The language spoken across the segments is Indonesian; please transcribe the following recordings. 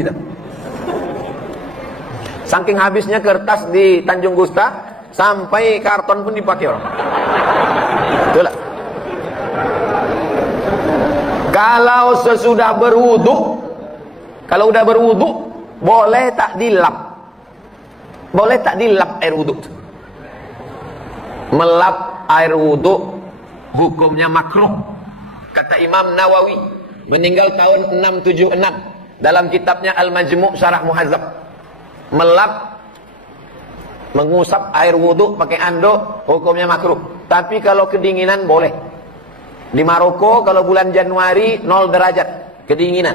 Gitu. Saking habisnya kertas di Tanjung Gusta, sampai karton pun dipakai orang. Betul lah. Kalau sesudah berwudu, kalau udah berwudu, boleh tak dilap? Boleh tak dilap air wudu? Melap air wudu hukumnya makruh. Kata Imam Nawawi, meninggal tahun 676, dalam kitabnya Al-Majmu' Syarah Muhazzab. Melap, mengusap air wudu pakai anduk, hukumnya makruh. Tapi kalau kedinginan boleh. Di Maroko kalau bulan Januari 0 derajat kedinginan.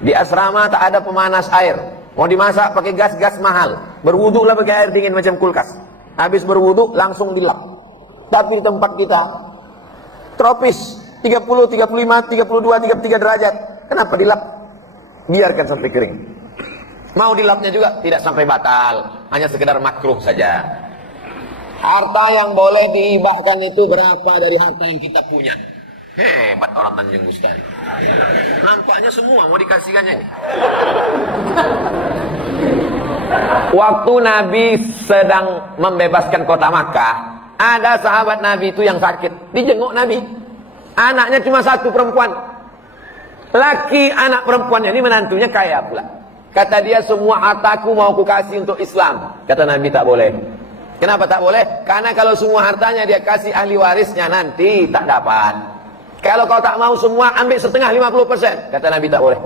Di asrama tak ada pemanas air. Mau dimasak pakai gas-gas mahal. Berwudu lah pakai air dingin macam kulkas. Habis berwudu langsung dilap. Tapi di tempat kita tropis 30, 35, 32, 33 derajat. Kenapa dilap? Biarkan sampai kering. Mau dilapnya juga tidak sampai batal, hanya sekedar makruh saja. Harta yang boleh dihibahkan itu berapa dari harta yang kita punya? Hebat orang Tanjung Gusta. Nampaknya semua mau dikasihkannya ini. Waktu Nabi sedang membebaskan kota Makkah, ada sahabat Nabi itu yang sakit, dijenguk Nabi. Anaknya cuma satu perempuan. Laki anak perempuannya ini menantunya kaya pula. Kata dia, semua hartaku mau ku kasih untuk Islam. Kata Nabi, tak boleh. Kenapa tak boleh? Karena kalau semua hartanya dia kasih ahli warisnya, nanti tak dapat. Kalau kau tak mau semua, ambil setengah 50%. Kata Nabi, tak boleh.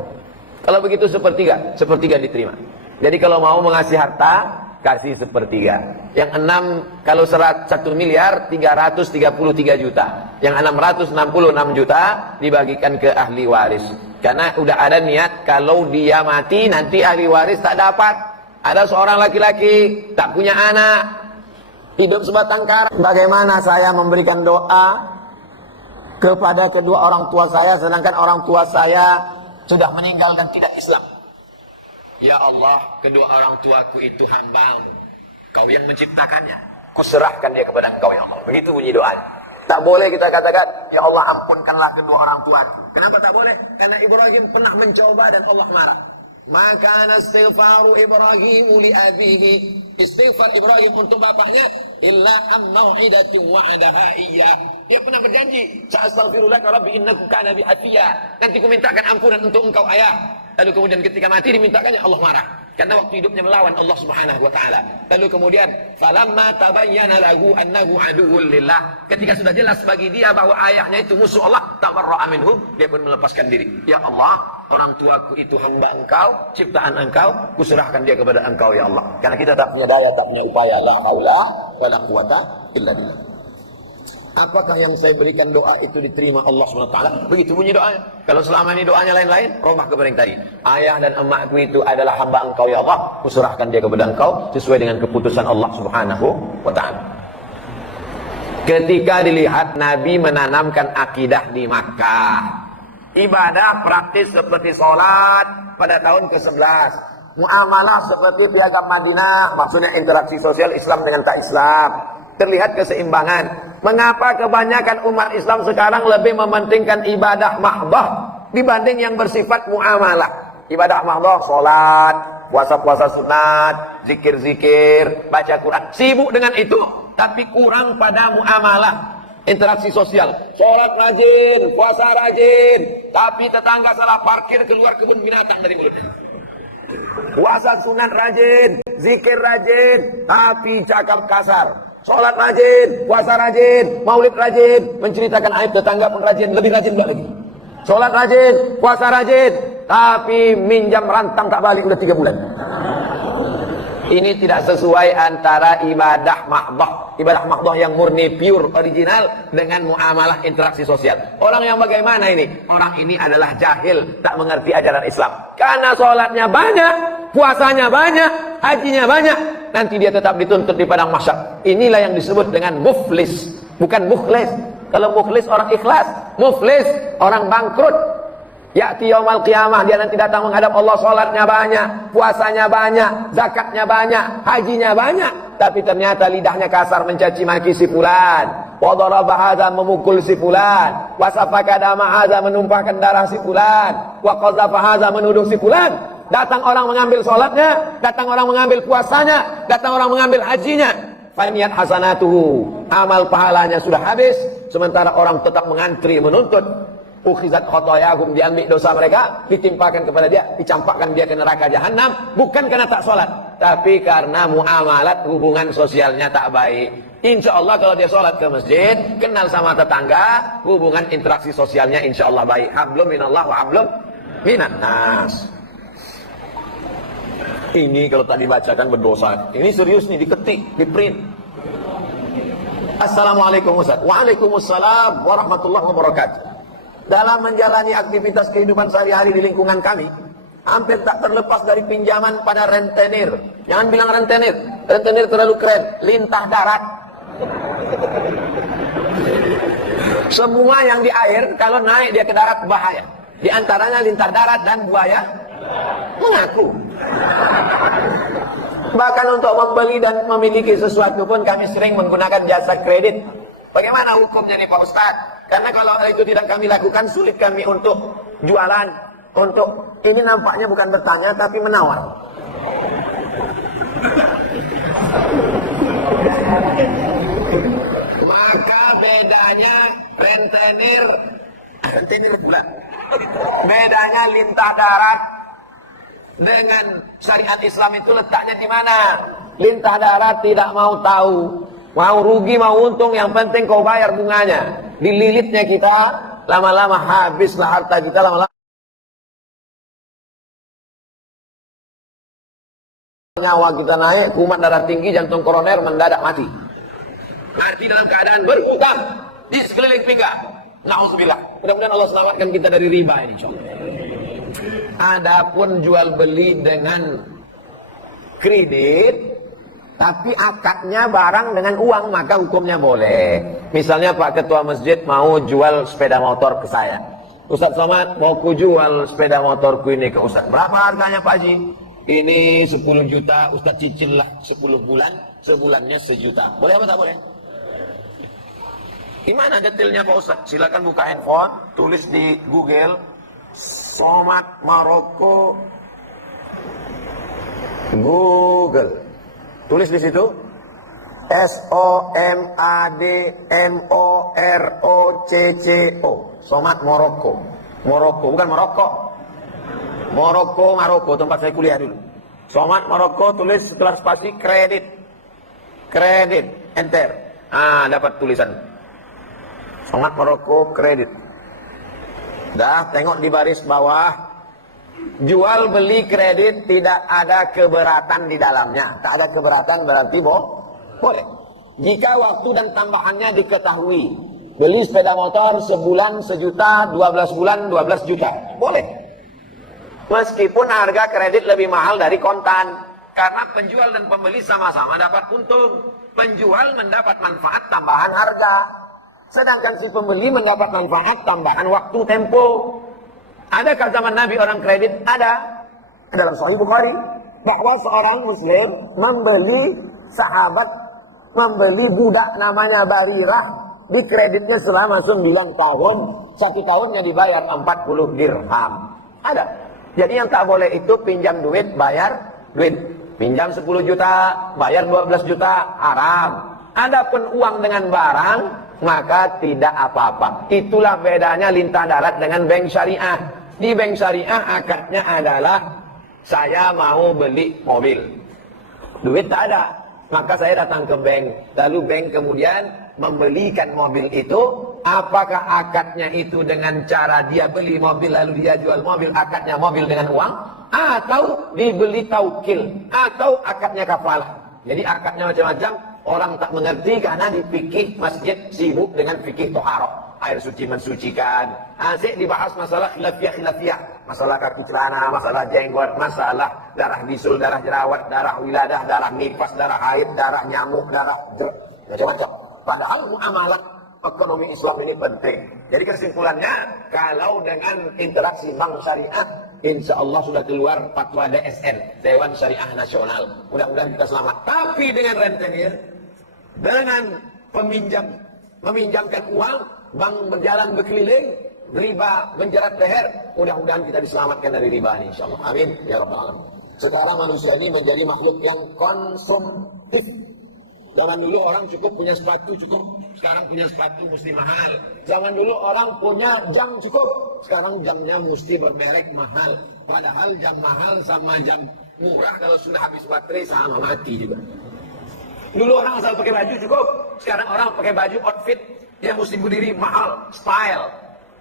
Kalau begitu sepertiga diterima. Jadi kalau mau mengasih harta, kasih sepertiga. Yang 6, kalau 1 miliar 333 juta. Yang 666 juta dibagikan ke ahli waris. Karena udah ada niat kalau dia mati nanti ahli waris tak dapat. Ada seorang laki-laki tak punya anak, hidup sebatang kara. Bagaimana saya memberikan doa kepada kedua orang tua saya, sedangkan orang tua saya sudah meninggal dan tidak Islam? Ya Allah, kedua orang tuaku itu hamba-Mu, Kau yang menciptakannya, kuserahkan dia kepada Engkau ya Allah. Begitu bunyi doanya. Tak boleh kita katakan, ya Allah ampunkanlah kedua orang tua. Kenapa tak boleh? Karena Ibrahim pernah mencoba dan Allah marah. Maka istighfaru Ibrahim li abihi, istighfar Ibrahim untuk bapaknya, illa am-mau'idatin wa'adaha iyyah. Dia pernah berjanji, sa'astaghfirulaka rabbi innahu kana bi hafiya. Nanti ku mintakan ampunan untuk engkau ayah. Lalu kemudian ketika mati dimintakannya, Allah marah. Karena waktu hidupnya melawan Allah Subhanahu wa taala. Lalu kemudian falamma tabayyana lahu annahu aduwwun lillah. Ketika sudah jelas bagi dia bahwa ayahnya itu musuh Allah, tabarra'a minhu, dia pun melepaskan diri. Ya Allah, orang tuaku itu hamba Engkau, ciptaan Engkau, kuserahkan dia kepada Engkau ya Allah. Karena kita tak punya daya, tak punya upaya, la haula wala quwata illa billah. Apakah yang saya berikan doa itu diterima Allah SWT? Begitu bunyi doanya. Kalau selama ini doanya lain-lain, robah kepada yang tadi. Ayah dan emakku itu adalah hamba Engkau ya Allah, kuserahkan dia kepada Engkau sesuai dengan keputusan Allah Subhanahu wa ta'ala. Ketika dilihat Nabi menanamkan akidah di Makkah, ibadah praktis seperti sholat pada tahun ke-11, muamalah seperti piagam Madinah, maksudnya interaksi sosial Islam dengan tak Islam, terlihat keseimbangan. Mengapa kebanyakan umat Islam sekarang lebih mementingkan ibadah mahdoh dibanding yang bersifat muamalah? Ibadah mahdoh, sholat, puasa-puasa sunat, zikir-zikir, baca Quran, sibuk dengan itu, tapi kurang pada muamalah, interaksi sosial. Sholat rajin, puasa rajin, tapi tetangga salah parkir, keluar kebun binatang dari mulutnya. Puasa sunat rajin, zikir rajin, tapi cakap kasar. Sholat rajin, puasa rajin, maulid rajin, menceritakan aib tetangga pun rajin, lebih rajin lagi. Sholat rajin, puasa rajin, tapi minjam rantang tak balik udah 3 bulan. Ini tidak sesuai antara ibadah mahdoh yang murni pure original dengan muamalah interaksi sosial. Orang yang bagaimana ini? Orang ini adalah jahil, tak mengerti ajaran Islam. Karena sholatnya banyak, puasanya banyak, hajinya banyak, nanti dia tetap dituntut di padang mahsyar. Inilah yang disebut dengan muflis, bukan mukhlis. Kalau mukhlis orang ikhlas, muflis orang bangkrut. Ya'ti yaumal qiyamah, dia nanti datang menghadap Allah, sholatnya banyak, puasanya banyak, zakatnya banyak, hajinya banyak, tapi ternyata lidahnya kasar mencaci maki si fulan, wa daraba hadza, memukul si fulan, wa safaka dama hadza, menumpahkan darah si fulan, wa qazafa hadza, menuduh si fulan. Datang orang mengambil sholatnya, datang orang mengambil puasanya, datang orang mengambil hajinya. Faniyat hasanatuhu, amal pahalanya sudah habis, sementara orang tetap mengantri menuntut. Ukhizat khotoyahum, diambil dosa mereka, ditimpakan kepada dia, dicampakkan dia ke neraka jahanam, bukan karena tak sholat, tapi karena muamalat, hubungan sosialnya tak baik. Insya Allah kalau dia sholat ke masjid, kenal sama tetangga, hubungan interaksi sosialnya insya Allah baik. Hablum minallah wa hablum minan nas. Ini kalau tadi bacakan berdosa. Ini serius nih, diketik, di print. Assalamualaikum Ustaz. Waalaikumsalam warahmatullahi wabarakatuh. Dalam menjalani aktivitas kehidupan sehari-hari di lingkungan kami, hampir tak terlepas dari pinjaman pada rentenir. Jangan bilang rentenir. Rentenir terlalu keren. Lintah darat. Semua yang di air, kalau naik dia ke darat bahaya. Di antaranya lintah darat dan buaya mengaku. Bahkan untuk membeli dan memiliki sesuatu pun kami sering menggunakan jasa kredit. Bagaimana hukumnya nih Pak Ustadz? Karena kalau itu tidak kami lakukan, sulit kami untuk jualan. Untuk ini nampaknya bukan bertanya tapi menawar. Maka bedanya rentenir pula. Bedanya lintah darat dengan syariat Islam itu letaknya di mana? Lintah darat tidak mau tahu, mau rugi mau untung, yang penting kau bayar bunganya. Dililitnya kita, lama-lama habislah harta kita, lama-lama nyawa kita naik, kumat darah tinggi, jantung koroner mendadak mati. Mati dalam keadaan berhutang di sekeliling pinggang. Nauzubillah. Mudah-mudahan Allah selamatkan kita dari riba ini. Adapun jual beli dengan kredit, tapi akadnya barang dengan uang, maka hukumnya boleh. Misalnya Pak Ketua Masjid mau jual sepeda motor ke saya. Ustaz Somad, mau ku jual sepeda motorku ini ke Ustaz. Berapa harganya Pak Haji? Ini 10 juta, Ustaz cicil lah 10 bulan, sebulannya 1 juta. Boleh apa tak boleh? Gimana detailnya Pak Ustaz? Silakan buka handphone, tulis di Google Somad Maroko Google. Tulis di situ SOMADMOROCCO. Somad Maroko. Maroko bukan Maroko. Maroko, tempat saya kuliah dulu. Somad Maroko, tulis setelah spasi kredit. Kredit, enter. Dapat tulisan. Somad Maroko kredit. Dah, tengok di baris bawah. Jual beli kredit tidak ada keberatan di dalamnya. Tak ada keberatan berarti boleh. Jika waktu dan tambahannya diketahui. Beli sepeda motor sebulan 1 juta, 12 bulan 12 juta. Boleh. Meskipun harga kredit lebih mahal dari kontan. Karena penjual dan pembeli sama-sama dapat untung. Penjual mendapat manfaat tambahan harga. Sedangkan si pembeli mendapat manfaat tambahan waktu tempo. Adakah zaman Nabi orang kredit? Ada. Dalam Sahih Bukhari. Bahwa seorang muslim membeli budak namanya Barirah. Di kreditnya selama 9 tahun. 1 tahunnya dibayar 40 dirham. Ada. Jadi yang tak boleh itu pinjam duit, bayar duit. Pinjam 10 juta, bayar 12 juta, haram. Adapun uang dengan barang, maka tidak apa-apa. Itulah bedanya lintah darat dengan bank syariah. Di bank syariah akadnya adalah saya mau beli mobil. Duit tak ada. Maka saya datang ke bank. Lalu bank kemudian membelikan mobil itu. Apakah akadnya itu dengan cara dia beli mobil lalu dia jual mobil, akadnya mobil dengan uang? Atau dibeli taukil? Atau akadnya kafalah? Jadi akadnya macam-macam. Orang tak mengerti karena di fikih masjid sibuk dengan fikih toharoh. Air suci mensucikan. Asyik dibahas masalah khilafiyah. Masalah kaki celana, masalah jenggot, masalah darah bisul, darah jerawat, darah wiladah, darah nifas, darah haid, darah nyamuk, darah macam-macam. Padahal muamalah ekonomi Islam ini penting. Jadi kesimpulannya, kalau dengan interaksi bank syariah, insya Allah sudah keluar fatwa DSN, Dewan Syariah Nasional. Mudah-mudahan kita selamat. Tapi dengan rentenir, dengan meminjamkan uang, bank berjalan berkeliling, riba menjerat leher. Mudah-mudahan kita diselamatkan dari riba ini insyaallah. Amin ya rabbal alamin. Sekarang manusia ini menjadi makhluk yang konsumtif. Zaman dulu orang cukup punya sepatu cukup, sekarang punya sepatu mesti mahal. Zaman dulu orang punya jam cukup, sekarang jamnya mesti bermerek mahal. Padahal jam mahal sama jam murah kalau sudah habis baterai sama mati juga. Dulu orang asal pakai baju cukup, sekarang orang pakai baju outfit yang mesti berdiri mahal, style,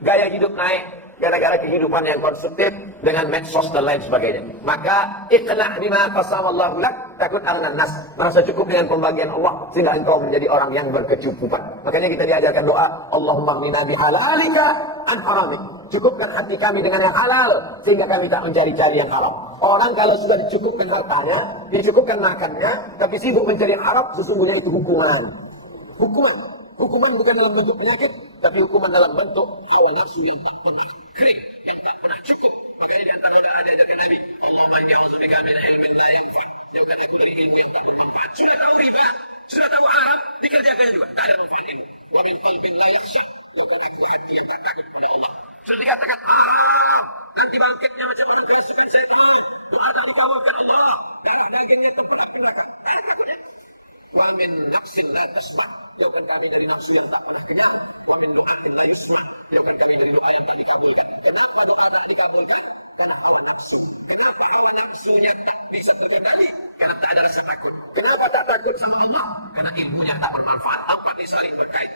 gaya hidup naik. Gara-gara kehidupan yang konsumtif dengan medsos dan lain sebagainya. Maka iqna' bima qasamallahu lak takut arnan nas. Merasa cukup dengan pembagian Allah sehingga engkau menjadi orang yang berkecukupan. Makanya kita diajarkan doa, Allahumma qina bihalalika an haramik. Cukupkan hati kami dengan yang halal sehingga kami tak mencari-cari yang haram. Orang kalau sudah dicukupkan hartanya, dicukupkan makannya, tapi sibuk mencari haram, sesungguhnya itu hukuman. Hukuman bukan dalam bentuk penyakit, tapi hukuman dalam bentuk hawa nafsu yang tak pernah kering, yang tak pernah cukup. Makanya di antara doa diajarkan Nabi, Allahumma inni a'udzubika min ilmin la yanfa'. Jauhkan aku dari ilmu yang tak bermanfaat. Sudah tahu riba, sudah tahu haram, dikerjakan juga, tak ada manfaatnya. Wa min qalbin la yakhsha. Jauhkan aku hati yang tak takut kepada Allah. Sudah dikatakan, nanti bangkitnya macam mana seperti saya tahu. Doa dari kamu tak ada. Darah dagingnya terpedak-pedakan. Wa min nafsin la tasma'. Jauhkan kami dari nafsu yang tak pernah kenyang. Wa min du'atin la yusma'. Jauhkan kami dari doa yang tak dikabulkan. Kenapa doa tak dikabulkan? Karena hawa nafsu. Kenapa hawa nafsunya tak bisa terkendali? Karena tak ada rasa takut. Kenapa tak takut sama Allah? Karena ilmunya tak bermanfaat tanpa disaling berkait.